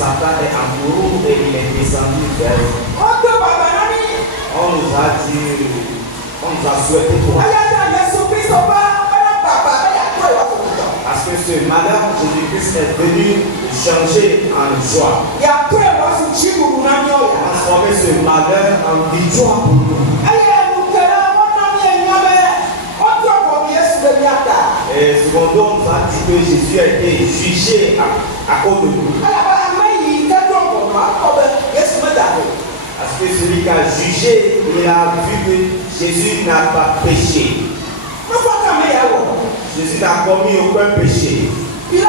Satan est en courroux et il est descendu vers eux. On nous a dit, on nous a souhaité pour parce que ce malheur, Jésus-Christ est venu changer en joie. Transformer ce malheur en victoire pour nous. Et secondo, on nous a dit que Jésus a été jugé à cause de nous. Parce que celui qui a jugé, il a vu que Jésus n'a pas péché. Jésus n'a commis aucun péché. Il a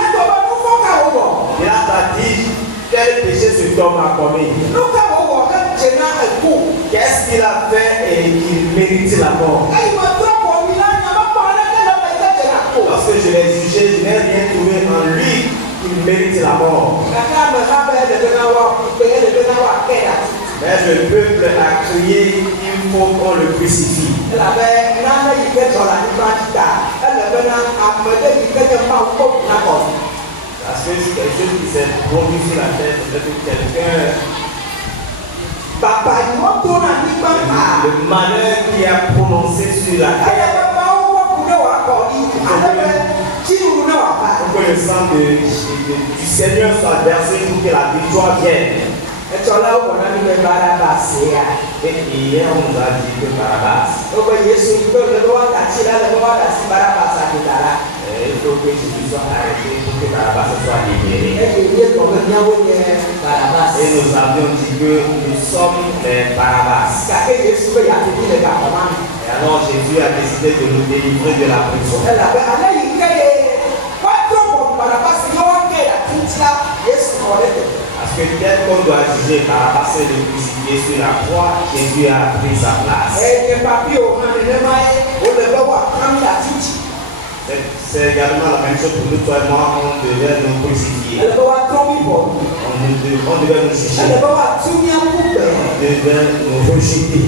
dit quel péché cet homme a commis. Qu'est-ce qu'il a fait et qu'il mérite la mort. Lorsque je l'ai jugé, je n'ai rien trouvé en lui qui mérite la mort. Mais le peuple a crié qu'il faut qu'on le crucifie. Parce que c'est quelque chose qui s'est produit sur la terre, c'est que quelqu'un, le malheur qui a prononcé sur la terre, pour que le sang du Seigneur soit versé pour que la victoire vienne. Et hier on nous a dit que Barabbas. Il faut que Jésus soit arrêté pour que Barabbas soit libéré. Et nous avions dit que nous sommes les Barabbas. Et alors Jésus a décidé de nous délivrer de la prison. Parce que tel qu'on doit juger Barabbas et le crucifier sur la croix, Jésus a pris sa place. C'est également la même chose pour nous, toi et moi, on devait nous crucifier. On devait nous juger. On devait nous rejeter.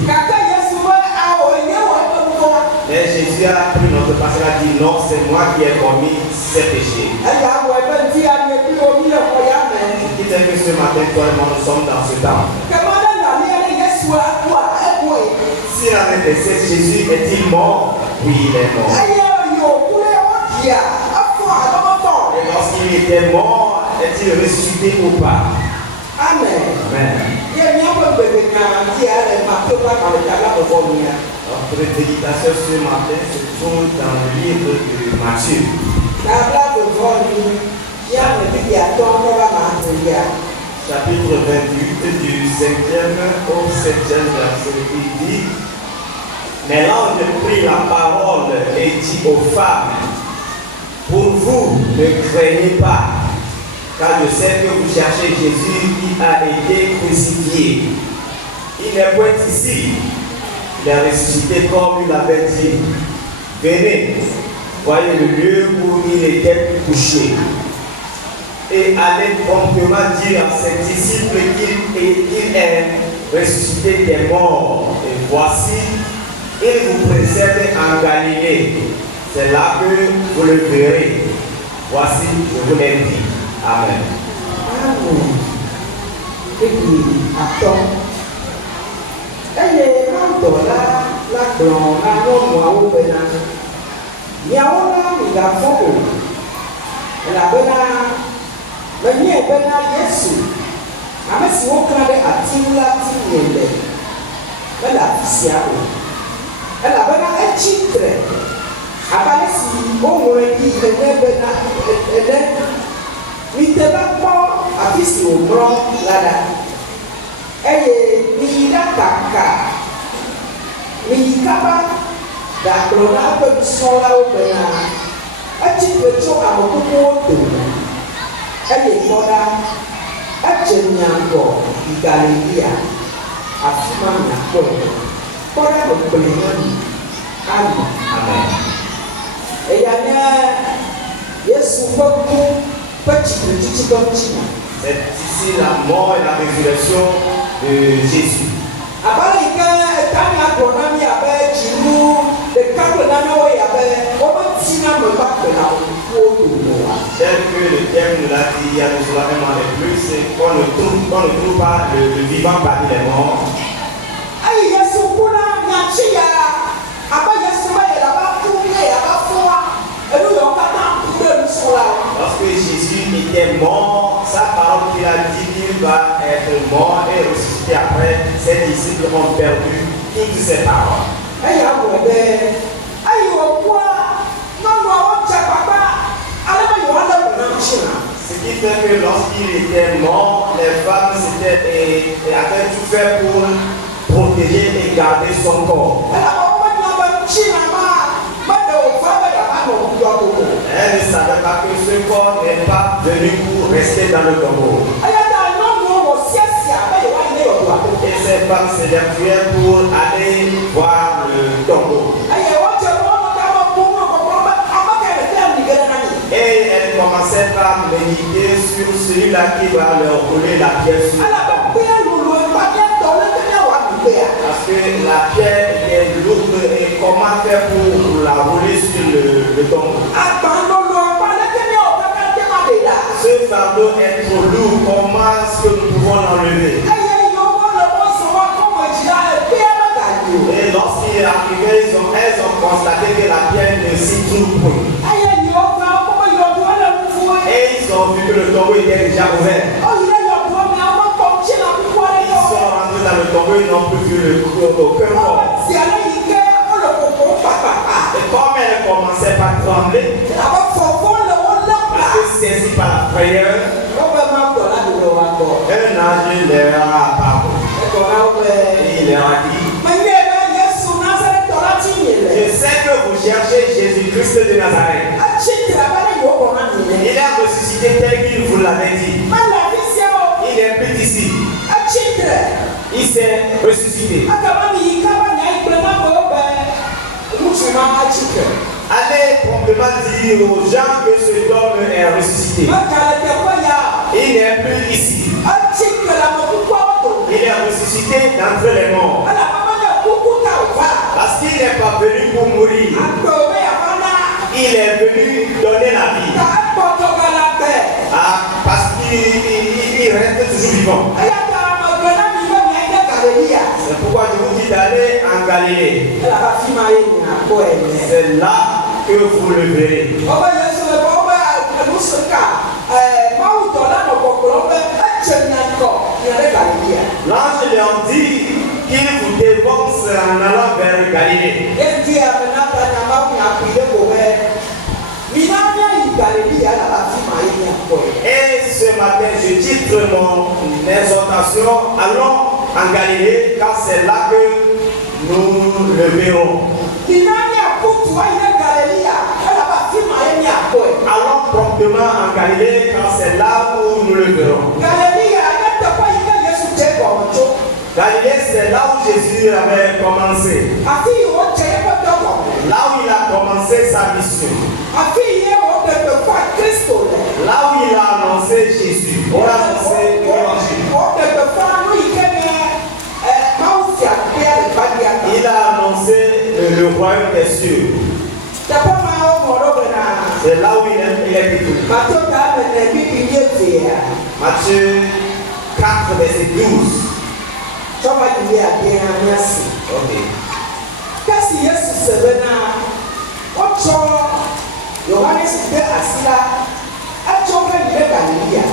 Mais Jésus a pris notre place et a dit non, c'est moi qui ai commis ces péchés. Qui dit que ce matin, toi et moi, nous sommes dans ce temps. Si en effet Jésus est-il mort? Oui, il est mort. Et lorsqu'il était mort, est-il ressuscité ou pas? Amen. Notre méditation ce matin se trouve dans le livre de Matthieu. Chapitre 28 du 5e au 7e verset, il dit: mais l'ange prit la parole et dit aux femmes: pour vous, ne craignez pas, car je sais que vous cherchez Jésus qui a été crucifié. Il n'est point ici, il est ressuscité comme il avait dit. Venez, voyez le lieu où il était couché. Et allez promptement dire à ses disciples qu'il est ressuscité des morts. Et voici, il vous précède en Galilée. C'est là que vous le verrez. Voici, je vous l'ai dit. Amen. C'est ici la mort et la résurrection de Jésus. tel que le thème nous l'a dit il y a de cela un an et plus, c'est qu'on ne trouve pas le vivant parmi les morts. Lorsque Jésus était mort, sa parole qu'il a dit qu'il va être mort et ressuscité après, ses disciples ont perdu toutes ses paroles. Ce qui fait que lorsqu'il était mort, les femmes avaient tout fait pour protéger et garder son corps. Elle ne savait pas que ce corps n'est pas venu pour rester dans le tombeau. Et ces femmes s'évertuaient pour aller voir le tombeau. Et elles commençaient par méditer sur celui-là qui va leur rouler la pierre sur le tombeau. Parce que la pierre est lourde et comment faire pour la rouler sur le tombeau. Ce fardeau est trop lourd, comment est-ce que nous pouvons l'enlever? Et lorsqu'il est arrivé, elles ont constaté que la pierre ne s'y trouve plus. Et ils ont vu que le tombeau était déjà ouvert. Ils sont rentrés dans le tombeau, ils n'ont plus vu aucun corps. Et comme elle commençait par trembler, parce que saisi par la prière, un ange leur a apparu. Et il leur a dit, je sais que vous cherchez Jésus-Christ de Nazareth. Il a ressuscité tel qu'il vous l'avait dit. Il est plus ici. Il s'est ressuscité. Allez promptement dire aux gens que cet homme est ressuscité. Il n'est plus ici. Il est ressuscité d'entre les morts. Parce qu'il n'est pas venu pour mourir. Il est venu donner la vie. Parce qu'il reste toujours vivant. C'est pourquoi je vous dis d'aller en Galilée. C'est là que vous le verrez. L'ange leur dit qu'il vous dévance en allant vers Galilée. Et ce matin, je titre mon exhortation, allons en Galilée, car c'est là que nous le verrons. Allons promptement en Galilée, car c'est là où nous le verrons. Galilée, c'est là où Jésus avait commencé. Là où il a commencé sa mission. Là où il a annoncé Jésus. Il a annoncé l'évangile. Il a annoncé le royaume des cieux. C'est là où il est vécu. Matthieu 4, verset 12. Ok. Kasi Yesu sebena ocho Yohanes de asila acho ka ile Galilea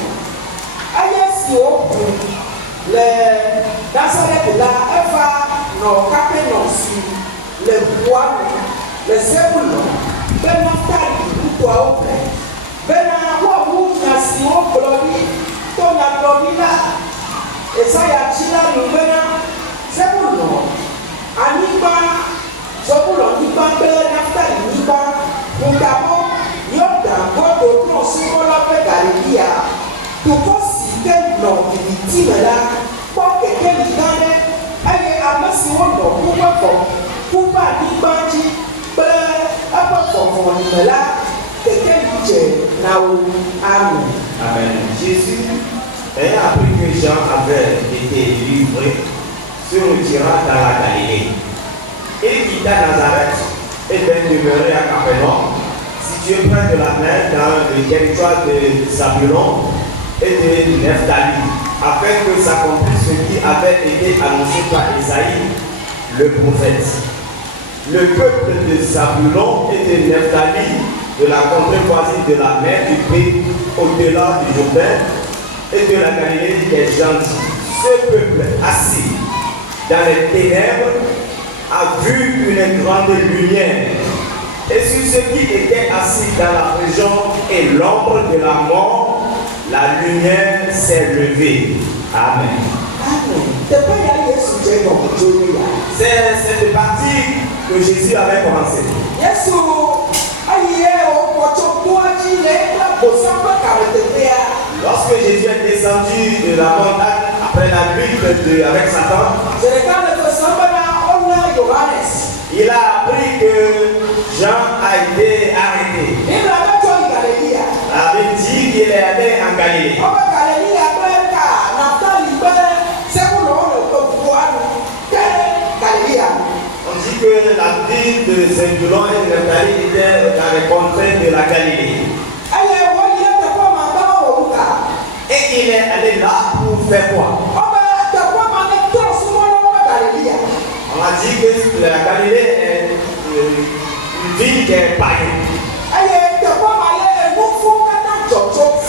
ayesi opu le Nazareth la eva no Capernaum le bois le Zebulon ben Naphtali kwa ope bena wa munyasi oblodi to na globila Esaya chila lubena Zebulon Aniba Zebulon niba bele Naphtali niba Mundamo Yoda Godo Tron Simola pe Galilea Tuko sike no Vitime la Kwa keke ligane Aye amasi wono Kuba kom Kuba niba ji Bele Apa konfon nimela Keke lige Na ou Amen. Amen. Jésus ayant appris que Jean avait été livré, se retira dans la Galilée. Il quitta Nazareth et vint demeurer à Capernaum, situé près de la mer dans le territoire de Zabulon et de Nephtali, afin que s'accomplisse ce qui avait été annoncé par Isaïe, le prophète. Le peuple de Zabulon et de Nephtali, de la contrée voisine de la mer, du pays au-delà du Jourdain et de la Galilée des gentils. Ce peuple assis dans les ténèbres a vu une grande lumière. Et sur ceux qui étaient assis dans la région et l'ombre de la mort, la lumière s'est levée. Amen. C'est cette partie que Jésus avait commencé. Lorsque Jésus est descendu de la montagne après la lutte avec Satan, il a appris que Jean a été arrêté. Il avait dit qu'il est allé en Galilée. On dit que la ville de Zebulon et de Nephtali était dans les contrées de la Galilée. Et il est allé là pour faire quoi? On a dit que la Galilée est une ville qui est païenne.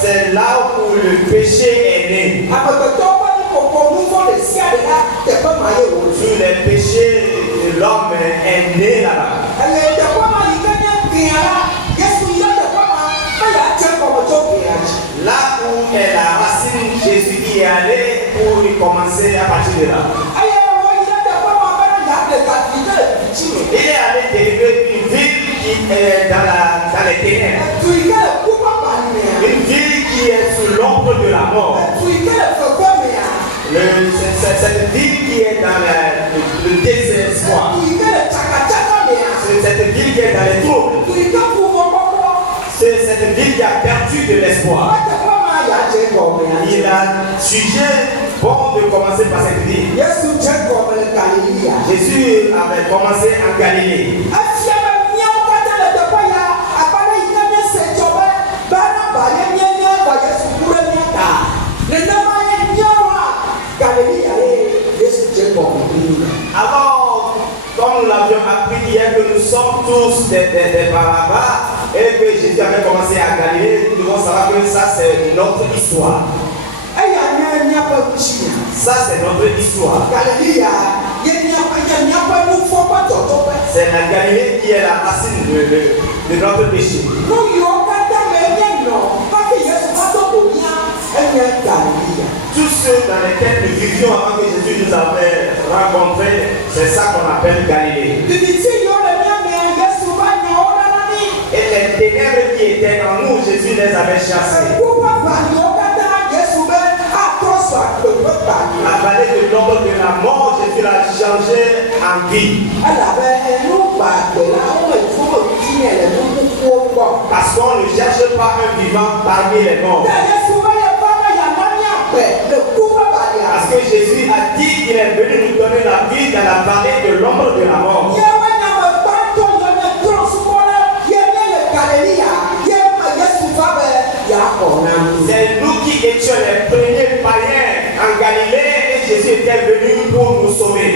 C'est là où le péché est né. Sur les péchés de l'homme est né là-bas. Là où est la racine, Jésus y est allé pour y commencer à partir de là. Il est allé délivrer une ville qui est dans les ténèbres. Une ville qui est sous l'ombre de la mort. Cette ville qui est dans le désespoir. Cette ville qui est dans les troubles. C'est cette ville qui a perdu de l'espoir. Il a jugé bon de commencer par cette ville. Jésus avait commencé en Galilée. Alors, comme nous l'avions appris hier que nous sommes tous des Barabas et que Jésus avait commencé à Galilée, nous devons savoir que ça c'est notre histoire. Ça c'est notre histoire. C'est la Galilée qui est la racine de notre péché. Tous ceux dans lesquels nous vivions avant que Jésus nous avait rencontrés, c'est ça qu'on appelle Galilée. Et les ténèbres qui étaient en nous, Jésus les avait chassés. La vallée de l'ombre de la mort, Jésus l'a changé en vie. Parce qu'on ne cherche pas un vivant parmi les morts. Parce que Jésus a dit qu'il est venu nous donner la vie dans la vallée de l'ombre de la mort. C'est nous qui étions les premiers païens en Galilée et Jésus était venu pour nous sauver.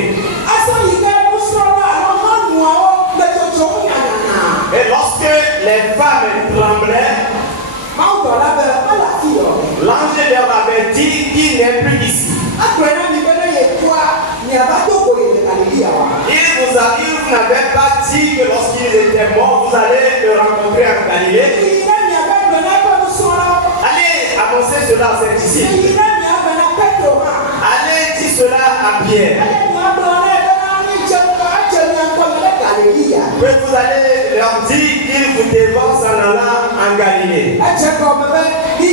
Et lorsque les femmes tremblaient, l'ange leur avait dit qu'il n'est plus ici. Il n'avait pas dit que lorsqu'ils étaient morts, vous allez le rencontrer en Galilée. Allez annoncer cela à ses disciples. Allez dire cela à Pierre. Que vous allez leur dire qu'ils vous dévancent en allant en Galilée. Il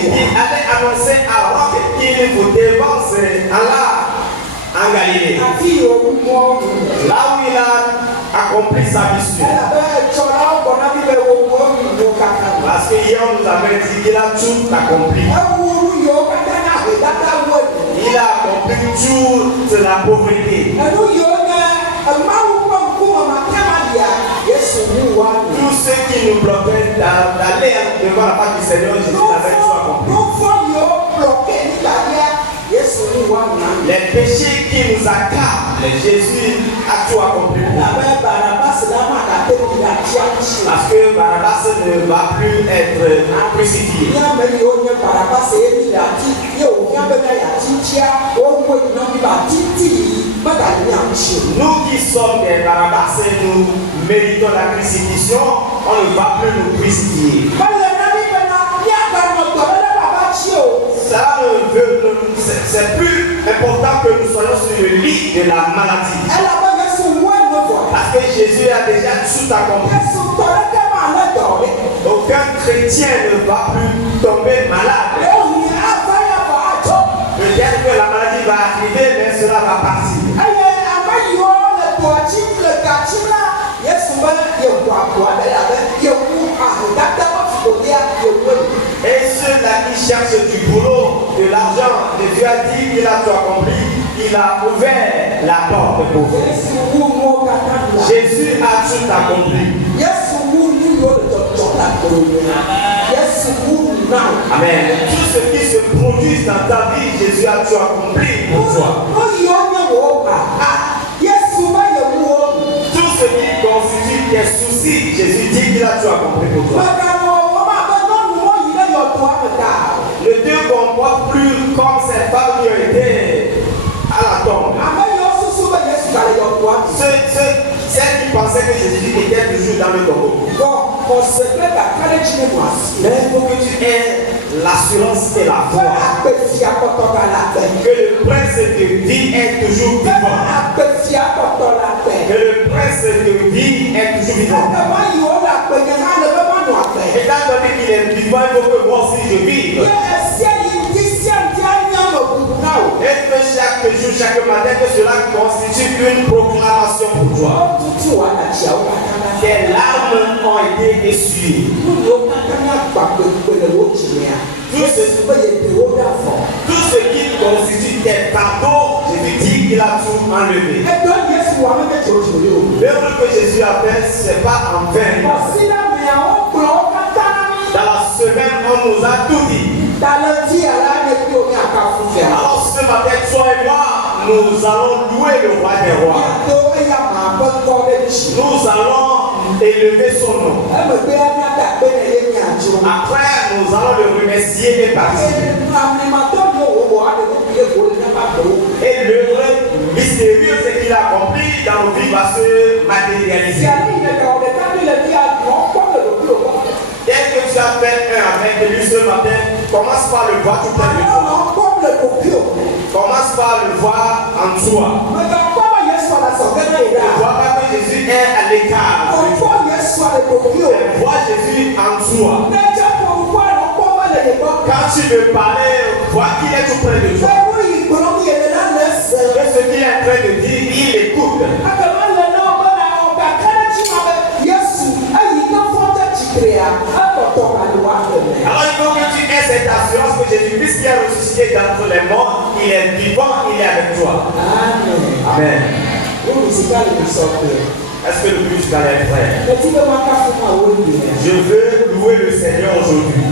dit allez annoncer à Roc qu'il vous dévance en Galilée. Là où il a accompli sa mission. Parce que hier on nous avait dit qu'il a tout accompli. Il a accompli toute la pauvreté. Tous ceux qui nous bloquaient d'aller devant la face du Seigneur Jésus n'avaient tout accompli. Les péchés qui nous accablent, Jésus a tout accompli. Parce que Barabbas ne va plus être crucifié. Nous qui sommes des Barabbas, nous méritons la crucifixion, on ne va plus nous crucifier. C'est plus important que nous soyons sur le lit de la maladie. Parce que Jésus a déjà tout accompli. Aucun chrétien ne va plus tomber malade. Peut-être que la maladie va arriver, mais cela va partir. Et ceux-là qui cherchent du boulot, de l'argent, Dieu a dit qu'il a tout accompli, il a ouvert la porte pour vous. Jésus a tout accompli. Amen. Tout ce qui se produit dans ta vie, Jésus a tout accompli pour toi. Tout ce qui constitue tes soucis, Jésus dit qu'il a tout accompli pour toi. Ne te comporte plus comme ces femmes qui ont été à la tombe. Celles qui pensaient que Jésus était toujours dans le tombeau. Mais il faut que tu aies l'assurance et la foi que le prince de vie est toujours vivant. Que le prince de vie est toujours vivant. Étant donné qu'il est vivant, il faut que moi aussi je vive. Et que chaque jour, chaque matin, que cela constitue une proclamation pour toi. Tes larmes ont été essuyées. Tout ce qui constitue tes fardeaux, je te dis qu'il a tout enlevé. L'œuvre que Jésus a faite, ce n'est pas en vain. Dans la semaine, on nous a tout dit. Alors ce matin, toi et moi, nous allons louer le roi des rois. Nous allons élever son nom. Après, nous allons le remercier et partir. Et l'œuvre mystérieuse qu'il a accompli dans nos vies va se matérialiser. Dès que tu as fait un avec lui ce matin, commence par le voir tout près de toi. Commence par le voir en toi. Ne vois pas que Jésus est à l'écart. Vois Jésus en toi. Quand tu veux parler, vois qu'il est tout près de toi. Que ce qu'il est en train de dire, il écoute. Alors il faut que tu aies cette assurance que Jésus-Christ qui a ressuscité d'entre les morts, il est vivant, il est avec toi. Amen. Est-ce que le musical est prêt? Je veux louer le Seigneur aujourd'hui.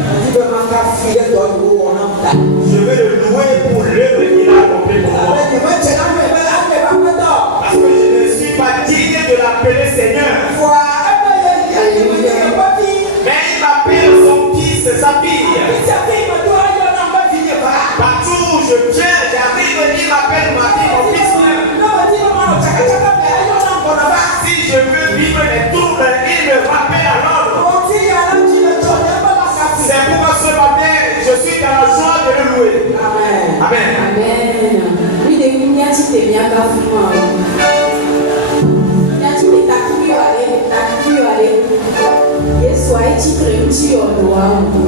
Je veux le louer pour l'œuvre qu'il a accomplie pour moi. Parce que je ne suis pas digne de l'appeler Seigneur. Mais il m'appelle son fils et sa fille. Partout où je viens, j'arrive, il m'appelle ma fille, mon fils. Si je veux vivre les troubles, il me rappelle à l'ordre. C'est pourquoi ce matin, je suis dans la joie de le louer. Amen. Amen. Oui, des lumières, tu t'es bien gaffe. Yesu aichikire mchi ondo wangu